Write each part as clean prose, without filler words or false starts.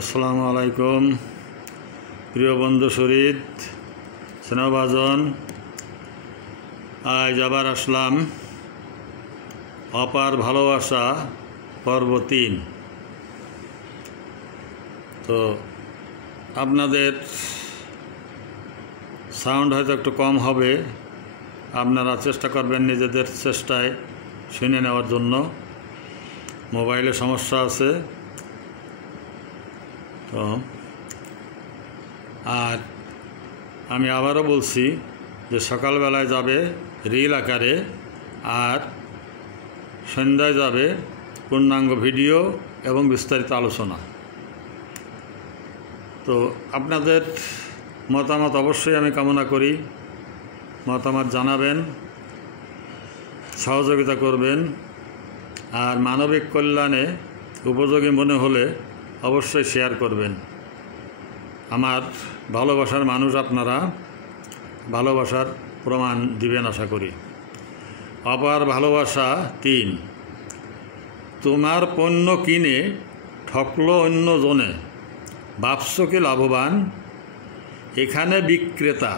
আসসালামু আলাইকুম প্রিয় বন্ধু শরীদ স্নেহভাজন, আজ আবার আসলাম অপার ভালোবাসা পর্ব 3। তো আপনাদের সাউন্ড হয়তো একটু কম হবে, আপনারা চেষ্টা করবেন নিজেদের চেষ্টায় শুনে নেওয়ার জন্য। মোবাইলে সমস্যা আছে তো। আর আমি আবারও বলছি যে সকালবেলায় যাবে রিল আকারে, আর সন্ধ্যায় যাবে পূর্ণাঙ্গ ভিডিও এবং বিস্তারিত আলোচনা। তো আপনাদের মতামত অবশ্যই আমি কামনা করি, মতামত জানাবেন, সহযোগিতা করবেন, আর মানবিক কল্যাণে উপযোগী মনে হলে অবশ্যই শেয়ার করবেন। আমার ভালোবাসার মানুষ আপনারা, ভালোবাসার প্রমাণ দিবেন আশা করি। অপার ভালোবাসা 3। তোমার পণ্য কিনে ঠকলো অন্য জনে, ভাবছ কি লাভবান? এখানে বিক্রেতা,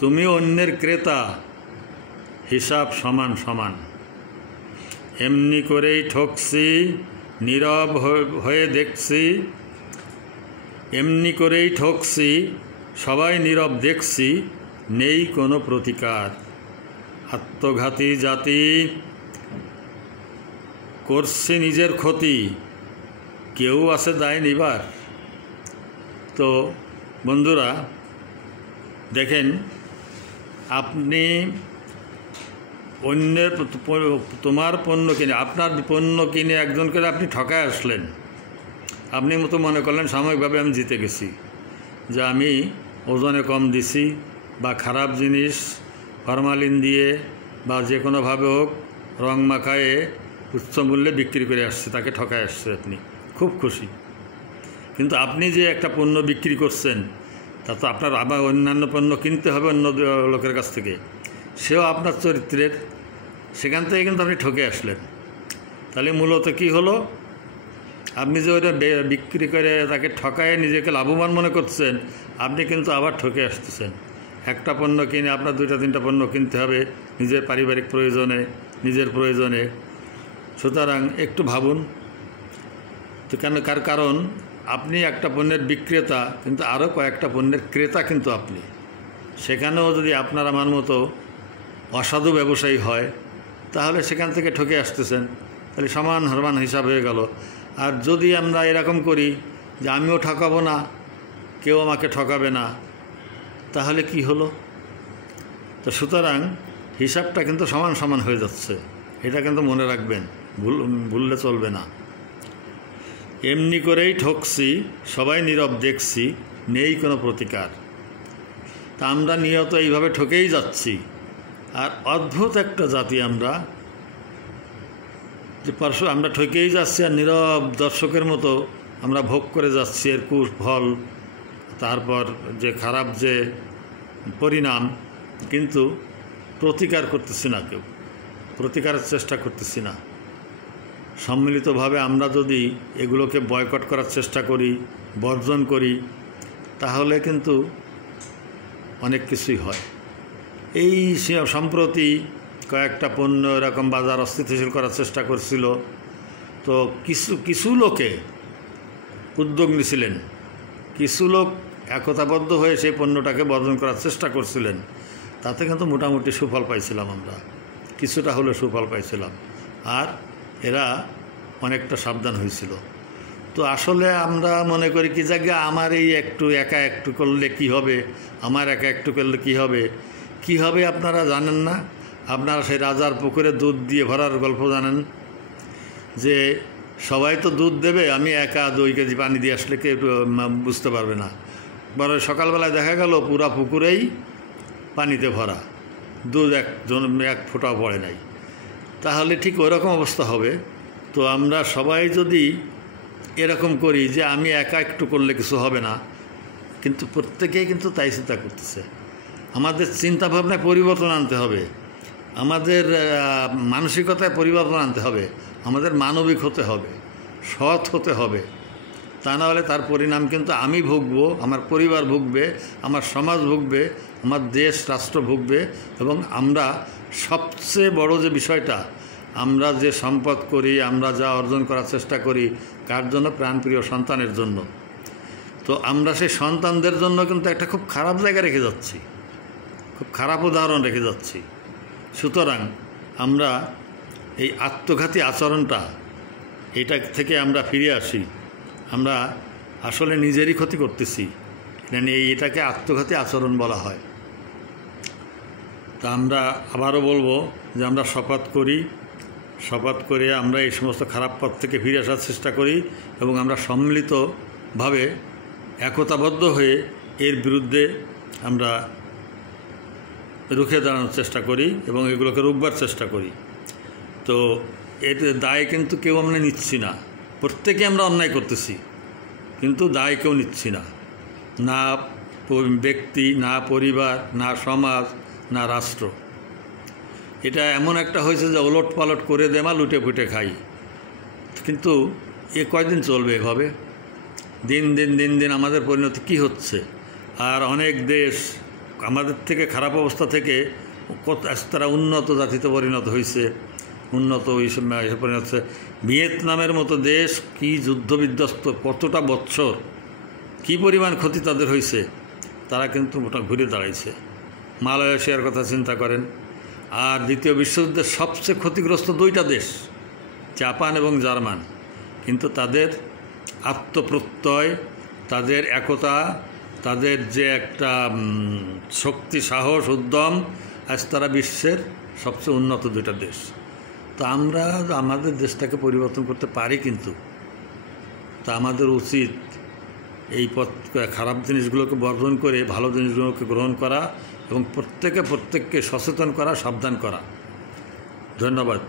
তুমি অন্যের ক্রেতা, হিসাব সমান সমান। এমনি করেই ঠকছি, নীরব হয়ে দেখছি, এমনি করেই ঠকছি, সবাই নীরব দেখছি, নেই কোনো প্রতিকার। আত্মঘাতী জাতি করছে নিজের ক্ষতি, কেউ আছে দায় নিবার। তো বন্ধুরা দেখেন, আপনি অন্যের তোমার পণ্য কিনে, আপনার পণ্য কিনে একজনকে আপনি ঠকায় আসলেন। আপনি মতো মনে করলেন সাময়িকভাবে আমি জিতে গেছি, যে আমি ওজনে কম দিছি বা খারাপ জিনিস ফরমালিন দিয়ে বা যে কোনোভাবে হোক রং মাখায়ে উচ্চ মূল্যে বিক্রি করে আসছে, তাকে ঠকায় আসছে। আপনি খুব খুশি, কিন্তু আপনি যে একটা পণ্য বিক্রি করছেন তা তো আপনার আবার অন্যান্য পণ্য কিনতে হবে অন্য লোকের কাছ থেকে, সেও আপনার চরিত্রের, সেখান থেকে কিন্তু আপনি ঠকে আসলেন। তাহলে মূলত কি হলো, আপনি যে ওইটা বিক্রি করে তাকে ঠকায় নিজেকে লাভবান মনে করছেন, আপনি কিন্তু আবার ঠকে আসতেছেন। একটা পণ্য কিনে আপনার 2-3টা পণ্য কিনতে হবে নিজের পারিবারিক প্রয়োজনে, নিজের প্রয়োজনে। সুতরাং একটু ভাবুন তো, কারণ আপনি একটা পণ্যের বিক্রেতা, কিন্তু আরও কয়েকটা পণ্যের ক্রেতা কিন্তু আপনি। সেখানেও যদি আপনার আমার মতো অসাধু ব্যবসায়ী হয়, তাহলে সেখান থেকে ঠকে আসতেছেন, তাহলে সমান সমান হিসাব হয়ে গেল। আর যদি আমরা এরকম করি যে আমিও ঠকাবো না, কেউ আমাকে ঠকাবে না, তাহলে কি হলো? তো সুতরাং হিসাবটা কিন্তু সমান সমান হয়ে যাচ্ছে, এটা কিন্তু মনে রাখবেন, ভুললে চলবে না। এমনি করেই ঠকছি, সবাই নীরব দেখছি, নেই কোনো প্রতিকার। তা আমরা নিয়ত এইভাবে ঠকেই যাচ্ছি। আর অদ্ভুত একটা জাতি আমরা, যে আমরা ঠকেই যাচ্ছি আর নীরব দর্শকের মতো আমরা ভোগ করে যাচ্ছি এর কুফল, তারপর যে খারাপ যে পরিণাম, কিন্তু প্রতিকার করতেছি না, কেউ প্রতিকারের চেষ্টা করতেছি না। সম্মিলিতভাবে আমরা যদি এগুলোকে বয়কট করার চেষ্টা করি, বর্জন করি, তাহলে কিন্তু অনেক কিছুই হয়। এই সম্প্রতি কয়েকটা পণ্য এরকম বাজার অস্থিতিশীল করার চেষ্টা করছিল, তো কিছু লোকে উদ্যোগ নিয়েছিলেন, কিছু লোক একতাবদ্ধ হয়ে সেই পণ্যটাকে বর্জন করার চেষ্টা করছিলেন। তাতে কিন্তু মোটামুটি সুফল পাইছিলাম আমরা, কিছুটা হলে সুফল পাইছিলাম, আর এরা অনেকটা সাবধান হয়েছিল। তো আসলে আমরা মনে করি কি জায়গা, আমার এই একা একটু করলে কি হবে, আমার একা একটু করলে কি হবে, কি হবে আপনারা জানেন না। আপনারা সেই রাজার পুকুরে দুধ দিয়ে ভরার গল্প জানেন, যে সবাই তো দুধ দেবে, আমি একা 2 কেজি পানি দিয়ে আসলে কেউ বুঝতে পারবে না। বড় সকালবেলায় দেখা গেল পুরা পুকুরেই পানিতে ভরা, দুধ এক ফোঁটাও পড়ে নাই। তাহলে ঠিক ওইরকম অবস্থা হবে। তো আমরা সবাই যদি এরকম করি যে আমি একা একটু করলে কিছু হবে না, কিন্তু প্রত্যেকেই কিন্তু তাই চিন্তা করতেছে। আমাদের চিন্তাভাবনায় পরিবর্তন আনতে হবে, আমাদের মানসিকতায় পরিবর্তন আনতে হবে, আমাদের মানবিক হতে হবে, সৎ হতে হবে। তা না হলে তার পরিণাম কিন্তু আমি ভুগবো, আমার পরিবার ভুগবে, আমার সমাজ ভুগবে, আমার দেশ রাষ্ট্র ভুগবে। এবং আমরা সবচেয়ে বড় যে বিষয়টা, আমরা যে সম্পদ করি, আমরা যা অর্জন করার চেষ্টা করি, কার জন্য? প্রাণপ্রিয় সন্তানের জন্য। তো আমরা সেই সন্তানদের জন্য কিন্তু একটা খুব খারাপ জায়গা রেখে যাচ্ছি, খুব খারাপ উদাহরণ রেখে যাচ্ছি। সুতরাং আমরা এই আত্মঘাতী আচরণটা, এটা থেকে আমরা ফিরে আসি। আমরা আসলে নিজেরই ক্ষতি করতেছি, এটাকে আত্মঘাতী আচরণ বলা হয়। তা আমরা আবারও বলবো যে আমরা শপথ করে আমরা এই সমস্ত খারাপ পথ থেকে ফিরে আসার চেষ্টা করি এবং আমরা সম্মিলিতভাবে একতাবদ্ধ হয়ে এর বিরুদ্ধে আমরা রুখে দাঁড়ানোর চেষ্টা করি এবং এগুলোকে রুখবার চেষ্টা করি। তো এর দায় কিন্তু কেউ আমরা নিচ্ছি না, প্রত্যেকে আমরা অন্যায় করতেছি, কিন্তু দায় কেউ নিচ্ছি না, না ব্যক্তি, না পরিবার, না সমাজ, না রাষ্ট্র। এটা এমন একটা হয়েছে যে ওলট পালট করে দেমা লুটে ফুটে খাই। কিন্তু এ কয়দিন চলবে এভাবে? দিন দিন আমাদের পরিণতি কি হচ্ছে? আর অনেক দেশ আমাদের থেকে খারাপ অবস্থা থেকে তারা উন্নত জাতিতে পরিণত হয়েছে, উন্নত পরিণত হচ্ছে। ভিয়েতনামের মতো দেশ কি যুদ্ধবিধ্বস্ত, কতটা বছর, কি পরিমাণ ক্ষতি তাদের হয়েছে, তারা কিন্তু ওটা ঘুরে দাঁড়াইছে। মালয়েশিয়ার কথা চিন্তা করেন। আর দ্বিতীয় বিশ্বযুদ্ধের সবচেয়ে ক্ষতিগ্রস্ত দুইটা দেশ, জাপান এবং জার্মান, কিন্তু তাদের আত্মপ্রত্যয়, তাদের একতা, তাদের যে একটা শক্তি, সাহস, উদ্যম, আজ তারা বিশ্বের সবচেয়ে উন্নত দুইটা দেশ। তো আমরা আমাদের দেশটাকে পরিবর্তন করতে পারি, কিন্তু তা আমাদের উচিত এই খারাপ জিনিসগুলোকে বর্জন করে ভালো জিনিসগুলোকে গ্রহণ করা এবং প্রত্যেককে সচেতন করা, সাবধান করা। ধন্যবাদ।